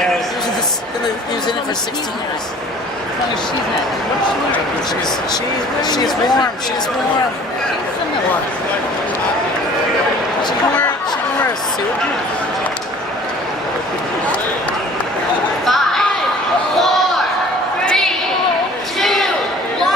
He was in it for 16 years. She's warm. She's warm. She can wear a suit. 5, 4, 3, 2, 1.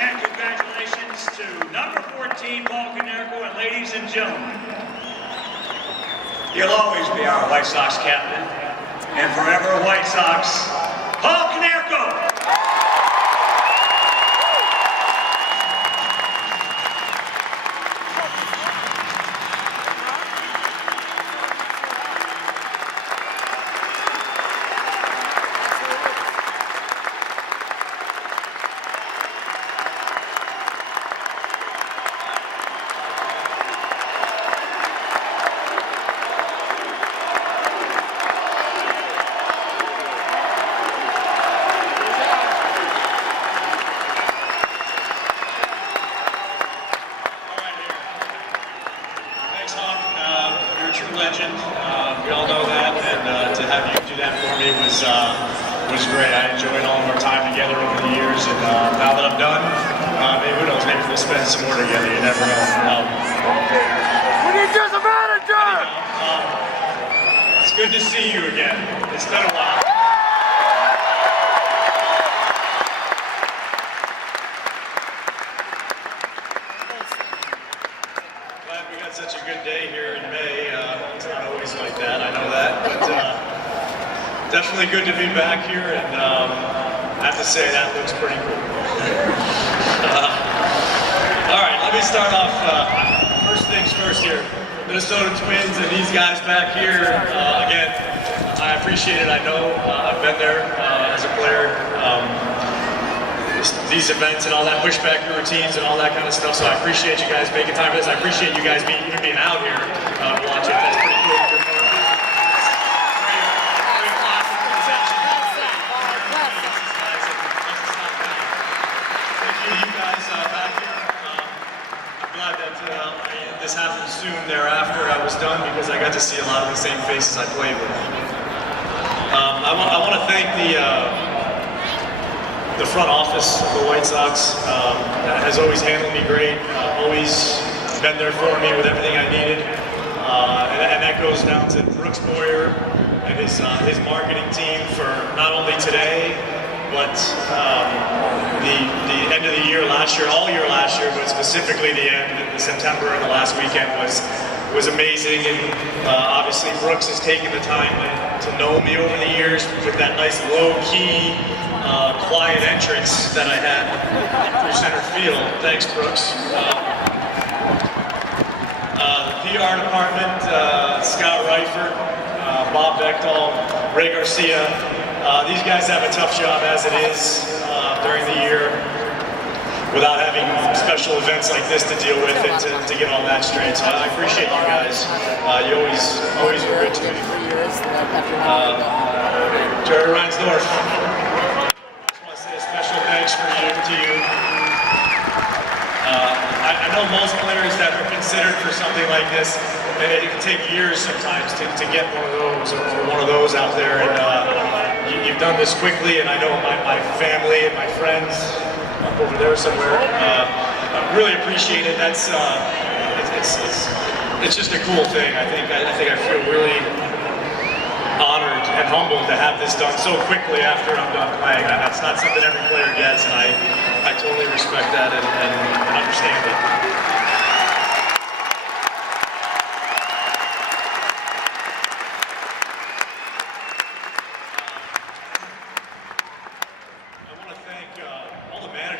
And congratulations to number 14, Konerko, and ladies and gentlemen, you'll always be our White Sox captain, and forever White Sox, Konerko! You're a true legend. We all know that, and to have you do that for me was great. I enjoyed all of our time together over the years, and now that I'm done, maybe who knows? Maybe we'll spend some more together. You never know. We need just a manager. It's good to see you again. It's been a while. Glad we got such a good day here in May. It's not always like that, I know that, but definitely good to be back here, and I have to say that looks pretty cool. All right, let me start off. First things first here. Minnesota Twins and these guys back here. Again, I appreciate it. I know I've been there as a player. These events and all that, pushback routines and all that kind of stuff. So I appreciate you guys making time for this. I appreciate you guys even being out here to watch it. That's pretty cool. You guys back here. I'm glad that this happened soon thereafter I was done, because I got to see a lot of the same faces I played with. I want to thank the front office of the White Sox. Has always handled me great, always been there for me with everything I needed. And that goes down to Brooks Boyer and his marketing team for not only today, but the end of the year last year, all year last year, but specifically the end in September and the last weekend was amazing. And obviously Brooks has taken the time to know me over the years with that nice low-key, quiet entrance that I had through center field. Thanks, Brooks. The PR department, Scott Reifert, Bob Bechtel, Ray Garcia. These guys have a tough job as it is during the year, without having special events like this to deal with and to get all that straight. So I appreciate you guys. You always were good to me. Jerry Reinsdorf, I just want to say a special thanks to you. I know most players that are considered for something like this, it can take years sometimes to get one of those out there. And you've done this quickly, and I know my family and my friends up over there somewhere really appreciate it. That's it's just a cool thing. I think I feel really honored and humbled to have this done so quickly after I'm done playing. That's not something every player gets, and I totally respect that and understand it.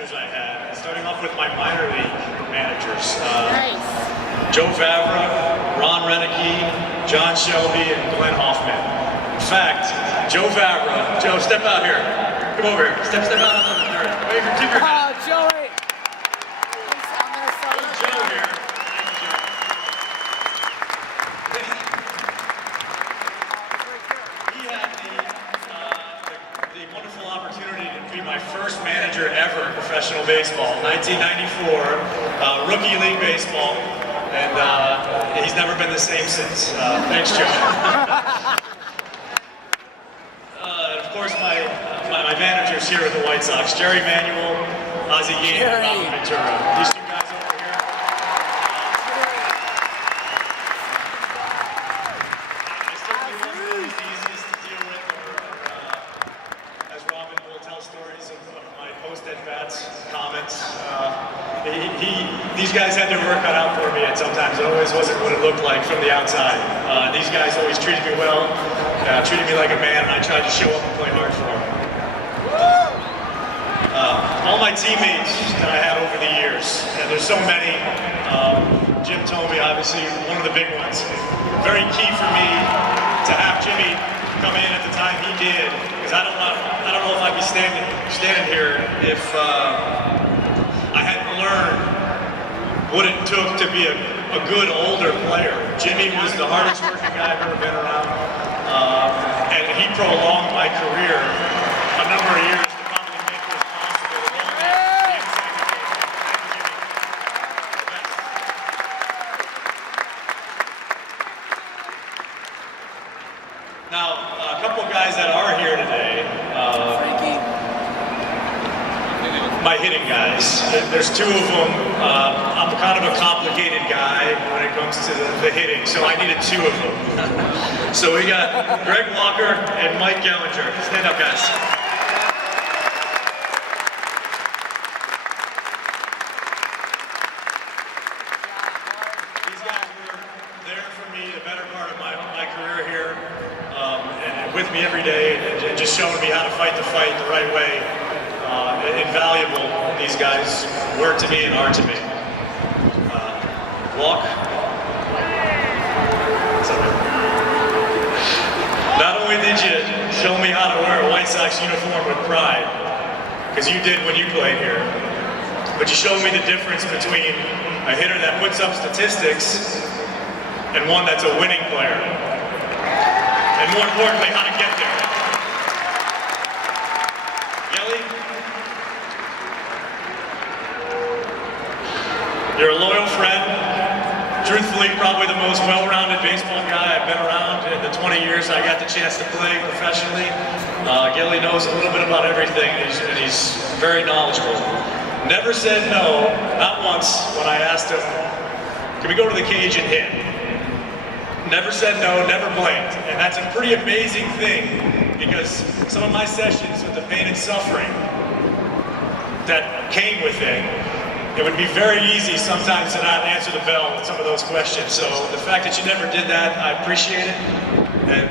managers I had, starting off with my minor league managers. Nice. Joe Favre, Ron Renicky, John Shelby, and Glenn Hoffman. In fact, Joe Favre, Joe, step out here. Come over here. Step out on the dirt. Wave your tip your hat. Oh, Joey. Joe here. He had the wonderful opportunity to be my first manager ever in professional baseball, 1994, rookie league baseball, and he's never been the same since. Thanks, Joe. Of course, my managers here at the White Sox, Jerry Manuel, Ozzie Guillen, and Robin Ventura. These two guys over here. I certainly wasn't always the easiest to deal with, as Robin will tell stories of my post-at-bats comments. These guys had their work cut out for me, and sometimes it always wasn't what it looked like from the outside. These guys always treated me well, treated me like a man, and I tried to show up and play hard for them. All my teammates that I had over the years, and there's so many. Jim Thome, obviously, one of the big ones. Very key for me to have Jimmy come in at the time he did, because I don't know if I'd be standing here if I hadn't learned what it took to be a good older player. Jimmy was the hardest working guy I've ever been around, and he prolonged my career a number of years. Now, a couple of guys that are here today, my hitting guys, there's two of them. I'm kind of a complicated guy when it comes to the hitting, so I needed two of them. So we got Greg Walker and Mike Gellinger. Stand up, guys. These guys were there for me the better part of my career here. And with me every day, and just showing me how to fight the fight the right way. Invaluable, these guys were to me and are to me. Walk. Not only did you show me how to wear a White Sox uniform with pride, because you did when you played here, but you showed me the difference between a hitter that puts up statistics and one that's a winning player. And more importantly, how to get there. Gelly, you're a loyal friend. Truthfully, probably the most well-rounded baseball guy I've been around in the 20 years I got the chance to play professionally. Gelly knows a little bit about everything, and he's very knowledgeable. Never said no, not once, when I asked him, can we go to the cage and hit? Never said no, never blinked. And that's a pretty amazing thing, because some of my sessions with the pain and suffering that came with it would be very easy sometimes to not answer the bell with some of those questions. So the fact that you never did that, I appreciate it. And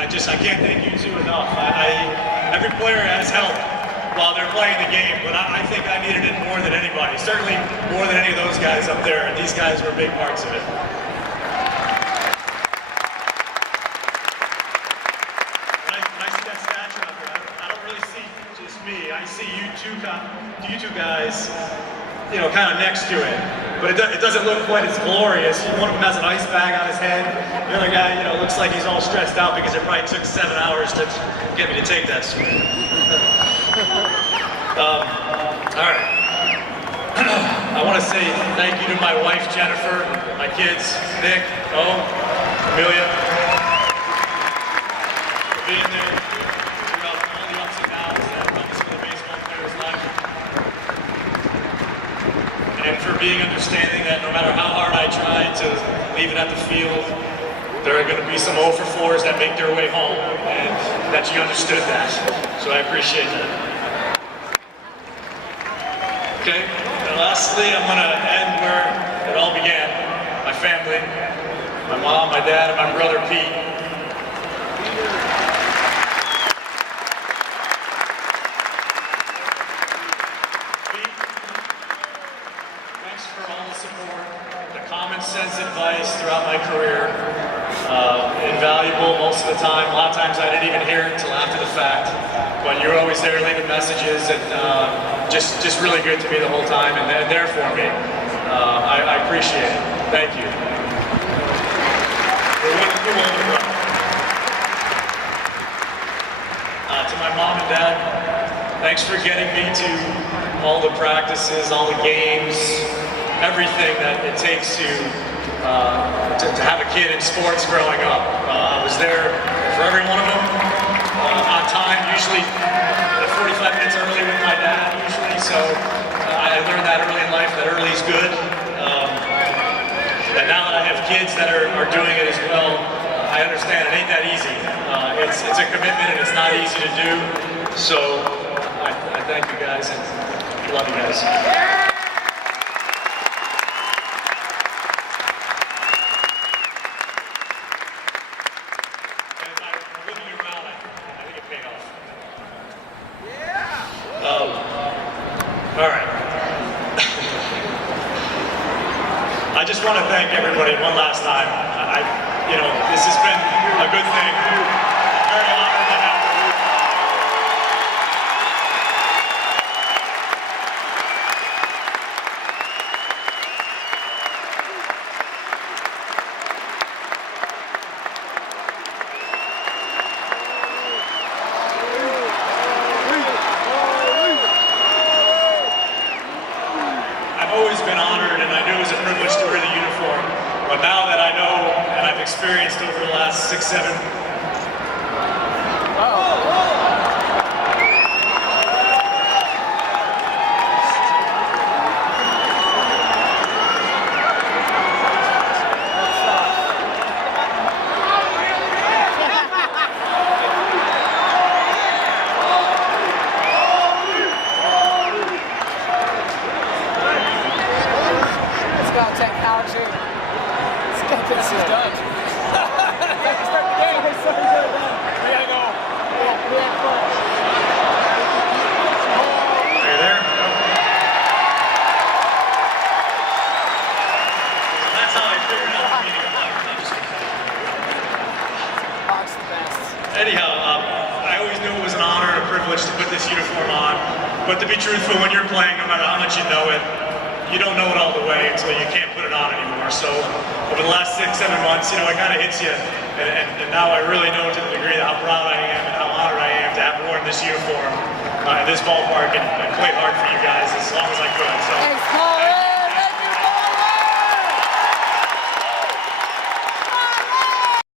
I can't thank you two enough. Every player has help while they're playing the game, but I think I needed it more than anybody. Certainly more than any of those guys up there, and these guys were big parts of it. I see you two guys, kind of next to it, but it doesn't look quite as glorious. One of them has an ice bag on his head. The other guy, looks like he's all stressed out because it probably took 7 hours to get me to take that swing. All right. I want to say thank you to my wife, Jennifer, my kids, Nick, Amelia, for being there throughout all the ups and downs that comes with a baseball player's life. And for being understanding that no matter how hard I try to leave it at the field, there are going to be some 0 for 4s that make their way home, and that you understood that. So I appreciate that. Okay, and lastly, I'm going to end where it all began. My family, my mom, my dad, and my brother Pete. sense advice throughout my career. Invaluable most of the time. A lot of times I didn't even hear it until after the fact. But you're always there leaving messages, and just really good to me the whole time, and there for me. I appreciate it. Thank you. We're one to run. To my mom and dad, thanks for getting me to all the practices, all the games, everything that it takes to have a kid in sports growing up. I was there for every one of them, on time, usually 45 minutes early with my dad, usually, so I learned that early in life, that early is good. And now that I have kids that are doing it as well, I understand it ain't that easy. It's a commitment and it's not easy to do, so I thank you guys and love you guys. All right. I just want to thank everybody one last time. This has been a good thing. I'm very honored to have I've always been honored, and I knew it was a privilege to wear the uniform. But now that I know, and I've experienced over the last 6, 7. This is done. Start the game. We gotta go. Are you there? That's how I figured out the meeting. Fox the best. Anyhow, I always knew it was an honor and a privilege to put this uniform on. But to be truthful, when you're playing, no matter how much you know it, you don't know it all the way until you can't put it on anymore. So over the last 6, 7 months, it kind of hits you. And now I really know to the degree how proud I am and how honored I am to have worn this uniform in this ballpark and played hard for you guys as long as I could. So.